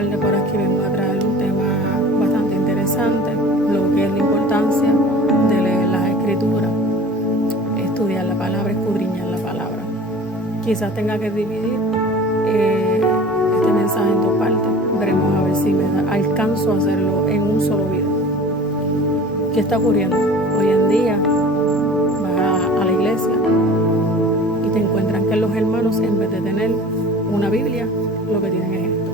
tarde, por aquí vengo a traer un tema bastante interesante, lo que es la importancia de leer las escrituras, estudiar la palabra, escudriñar la palabra. Quizás tenga que dividir este mensaje en dos partes. Veremos a ver si me alcanzo a hacerlo en un solo video. ¿Qué está ocurriendo? Hoy en día vas a la iglesia y te encuentran que los hermanos, en vez de tener una Biblia, lo que tienen es esto: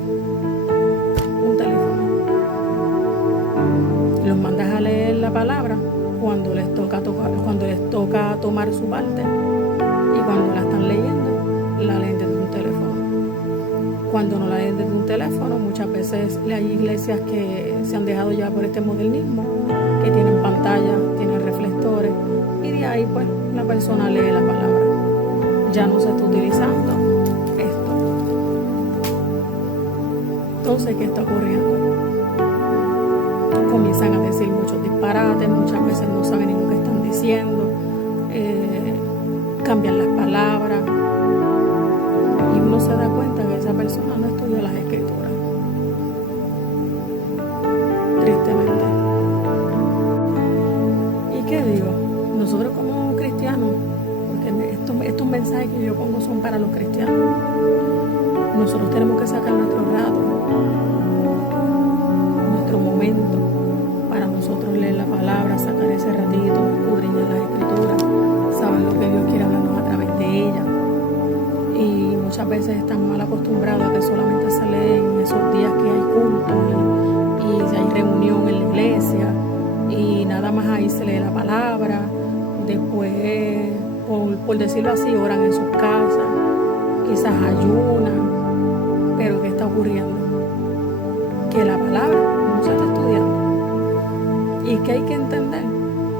un teléfono. Los mandas a leer la palabra cuando les toca tomar su parte, y cuando la están leyendo, la leen desde un teléfono. Cuando no la leen desde un teléfono, muchas veces hay iglesias que se han dejado llevar por este modernismo, que tienen pantallas, tienen reflectores, y de ahí pues la persona lee la palabra. Ya no se está utilizando esto. Entonces, ¿qué está ocurriendo? Comienzan a decir muchos disparates, muchas veces no saben ni lo que están diciendo, cambian las palabras, y uno se da cuenta que esa persona no estudia las escrituras. Tristemente. ¿Y qué digo? Nosotros como cristianos, porque estos mensajes que yo pongo son para los cristianos, nosotros tenemos que sacar nuestro rato, nuestro momento, para nosotros leer la palabra, sacar ese ratito, escudriñar las escrituras, saber lo que Dios quiere hablarnos a través de ella. Y muchas veces estamos mal acostumbrados a que solamente se lee en esos días que hay culto y hay reunión en la iglesia, y nada más ahí se lee la palabra. Después, por decirlo así, oran en sus casas, quizás ayunan. Pero ¿qué está ocurriendo? Que la palabra no se está estudiando. ¿Y qué hay que entender?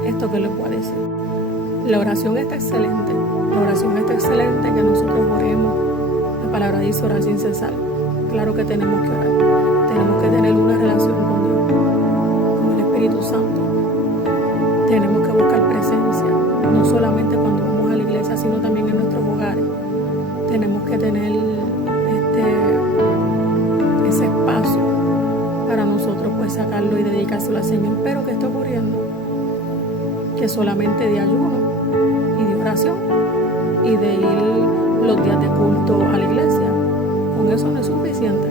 Esto que les voy a decir. La oración está excelente. La oración está excelente, que nosotros oremos. La palabra dice orar sin cesar. Claro que tenemos que orar. Tenemos que tener una relación con Dios, con el Espíritu Santo. Tenemos que buscar presencia, no solamente cuando vamos a la iglesia, sino también en nuestros hogares. Tenemos que tener ese espacio para nosotros pues sacarlo y dedicárselo al Señor. Pero ¿qué está ocurriendo? Que solamente de ayuno y de oración y de ir los días de culto a la iglesia, con eso no es suficiente.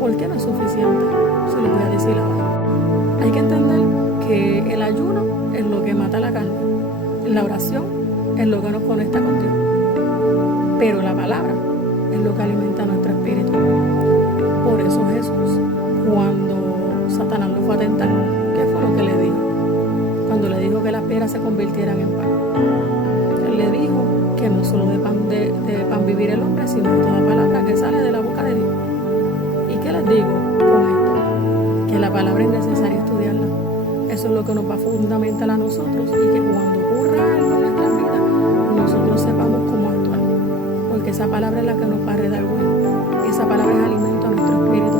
¿Por qué no es suficiente? Se lo voy a decir ahora. Hay que entender que el ayuno es lo que mata la carne, la oración es lo que nos conecta con Dios, pero la palabra es lo que alimenta nuestro espíritu. Por eso Jesús, cuando Satanás lo fue a tentar, ¿qué fue lo que le dijo? Cuando le dijo que las piedras se convirtieran en pan, él le dijo que no solo de pan vivir el hombre, sino de toda palabra que sale de la boca de Dios. ¿Y qué les digo con esto? Que la palabra es necesaria estudiarla. Eso es lo que nos va a fundamentar a nosotros, y que cuando ocurra algo en nuestra vida, nosotros sepamos cómo actuar. Porque esa palabra es la que nos va a redarguir. Esa palabra es alimento a nuestro espíritu.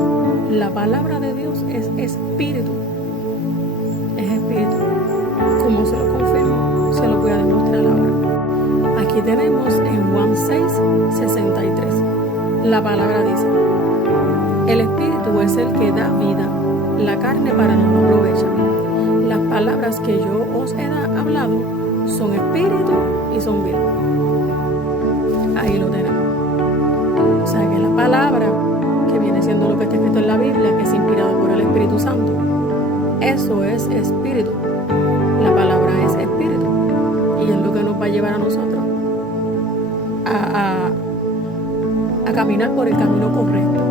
La palabra de Dios es espíritu. Es espíritu. Como se lo confirmo, se lo voy a demostrar ahora. Aquí tenemos en Juan 6:63. La palabra dice: el espíritu es el que da vida, la carne para nada aprovecha. Las palabras que yo os he hablado son espíritu y son vida. Ahí lo tenemos. O sea que la palabra, que viene siendo lo que está escrito en la Biblia, que es inspirado por el Espíritu Santo, eso es espíritu. La palabra es espíritu, y es lo que nos va a llevar a nosotros a caminar por el camino correcto,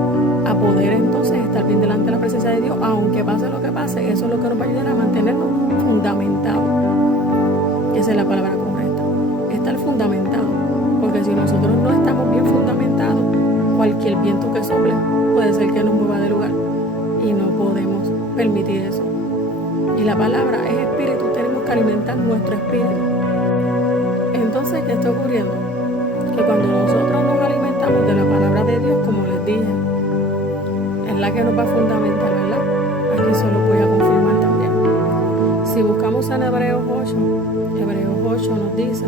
a poder entonces estar bien delante de la presencia de Dios, aunque pase lo que pase. Eso es lo que nos va a ayudar a mantenernos fundamentados. Esa es la palabra correcta, estar fundamentado, porque si nosotros no estamos bien fundamentados, cualquier viento que sople puede ser que nos mueva de lugar, y no podemos permitir eso. Y la palabra es espíritu, tenemos que alimentar nuestro espíritu. Entonces, ¿qué está ocurriendo? Que cuando nosotros nos alimentamos de la palabra de Dios, como les dije, es la que nos va a fundamentar, ¿verdad? Aquí se lo voy a confirmar también. Si buscamos en Hebreos 8 nos dice: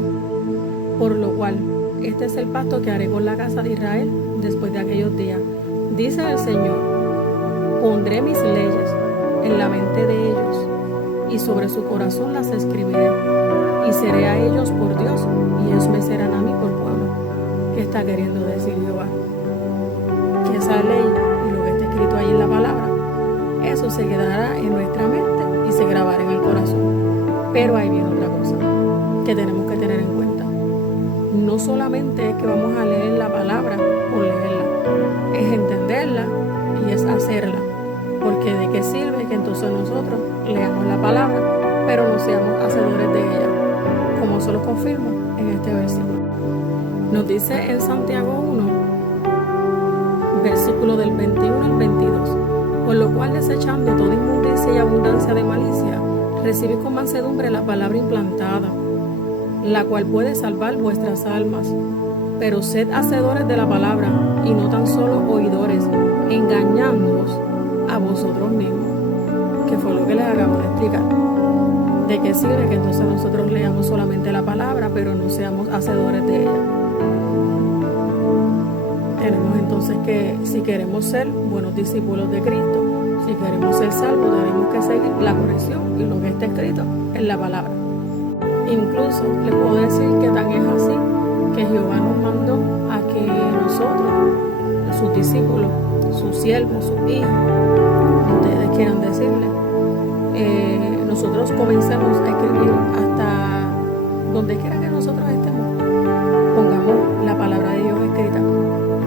por lo cual, este es el pacto que haré con la casa de Israel después de aquellos días. Dice el Señor: pondré mis leyes en la mente de ellos, y sobre su corazón las escribiré, y seré a ellos por Dios, y ellos me serán a mí por pueblo. ¿Qué está queriendo decir Jehová? Que esa ley y lo que está escrito ahí en la palabra, eso se quedará en nuestra mente y se grabará en el corazón. Pero ahí viene otra cosa que tenemos que tener en cuenta. No solamente es que vamos a leer la palabra por leerla, es entenderla y es hacerla. Porque de qué sirve que entonces nosotros leamos la palabra, pero no seamos hacedores de ella, como se lo confirma en este versículo. Nos dice en Santiago 1, versículo del 21 al 22: por lo cual, desechando toda inmundicia y abundancia de malicia, recibid con mansedumbre la palabra implantada, la cual puede salvar vuestras almas. Pero sed hacedores de la palabra, y no tan solo oidores, engañándoos a vosotros mismos. Que fue lo que les acabo de explicar. ¿De qué sirve que entonces nosotros leamos solamente la palabra, pero no seamos hacedores de ella? Tenemos entonces que, si queremos ser buenos discípulos de Cristo, si queremos ser salvos, tenemos que seguir la corrección y lo que está escrito en la palabra. Incluso les puedo decir que tan es así que Jehová nos mandó a que nosotros, sus discípulos, sus siervos, sus hijos, como ustedes quieran decirle, nosotros comencemos a escribir hasta donde quiera que nosotros estemos, pongamos la palabra de Dios escrita.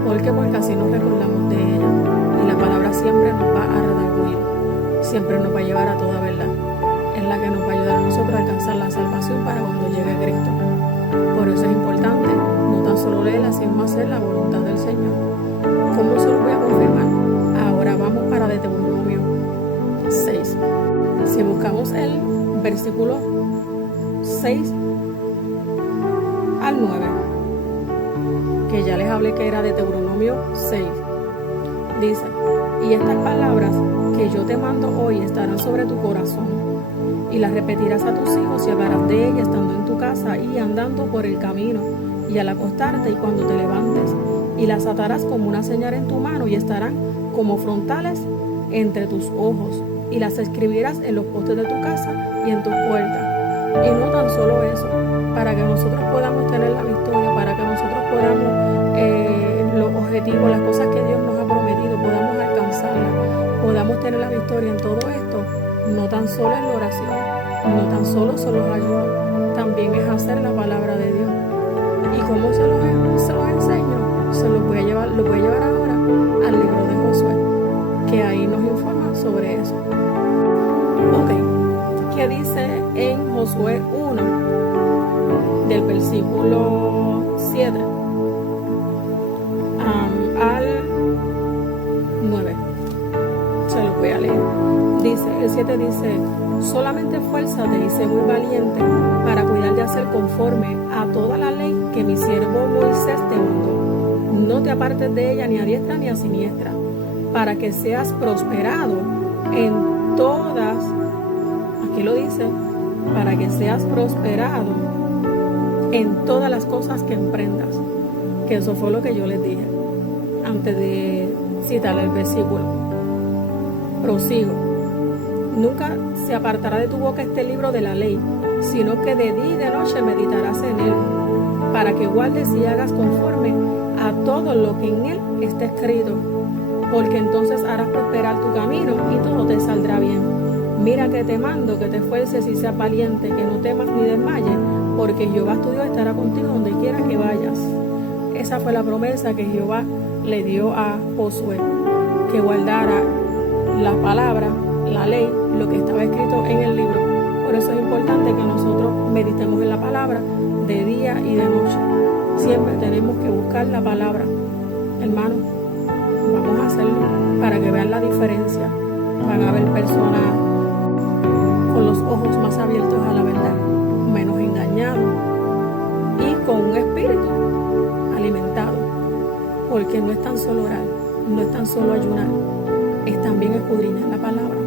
¿Por qué? Porque así nos recordamos de ella, y la palabra siempre nos va a redarguir, siempre nos va a llevar a toda verdad. Es la que nos va a ayudar a nosotros a alcanzar la salvación para cuando llegue Cristo. Por eso es importante no tan solo leerla, sino hacer la voluntad del Señor. ¿Cómo se lo voy a confirmar? Ahora vamos para Deuteronomio 6. Si buscamos el versículo 6 al 9, que ya les hablé que era de Deuteronomio 6, dice: y estas palabras que yo te mando hoy estarán sobre tu corazón, y las repetirás a tus hijos, y hablarás de ellas estando en tu casa y andando por el camino, y al acostarte y cuando te levantes, y las atarás como una señal en tu mano, y estarán como frontales entre tus ojos, y las escribirás en los postes de tu casa y en tus puertas. Y no tan solo eso, para que nosotros podamos tener la victoria, para que nosotros podamos los objetivos, las cosas que Dios nos ha prometido, podamos alcanzarlas, podamos tener la victoria en todo esto. No tan solo es la oración, no tan solo son los ayunos, también es hacer la palabra de Dios. ¿Y cómo se los enseño? Se los voy a llevar ahora al libro de Josué, que ahí nos informa sobre eso. Ok, ¿qué dice en Josué 1, del versículo 7 al 9? Se los voy a leer. Dice, el 7 dice: solamente esfuérzate y sé muy valiente para cuidar de hacer conforme a toda la ley que mi siervo Moisés te mandó. No te apartes de ella ni a diestra ni a siniestra, para que seas prosperado en todas, aquí lo dice, para que seas prosperado en todas las cosas que emprendas. Que eso fue lo que yo les dije antes de citar el versículo. Prosigo. Nunca se apartará de tu boca este libro de la ley, sino que de día y de noche meditarás en él, para que guardes y hagas conforme a todo lo que en él está escrito, porque entonces harás prosperar tu camino y todo te saldrá bien. Mira que te mando que te esfuerces y seas valiente, que no temas ni desmayes, porque Jehová tu Dios estará contigo donde quiera que vayas. Esa fue la promesa que Jehová le dio a Josué, que guardara la palabra, la ley, lo que estaba escrito en el libro. Por eso es importante que nosotros meditemos en la palabra de día y de noche. Siempre tenemos que buscar la palabra. Hermanos, vamos a hacerlo para que vean la diferencia. Van a ver personas con los ojos más abiertos a la verdad, menos engañados y con un espíritu alimentado. Porque no es tan solo orar, no es tan solo ayunar, es también escudriñar la palabra.